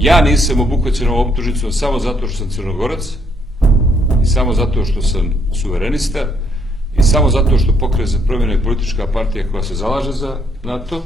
Ja nisam obuhvaćen ovom optužnicom samo zato što sam Crnogorac i samo zato što sam suverenista i samo zato što Pokret za promjenu je politička partija koja se zalaže za NATO,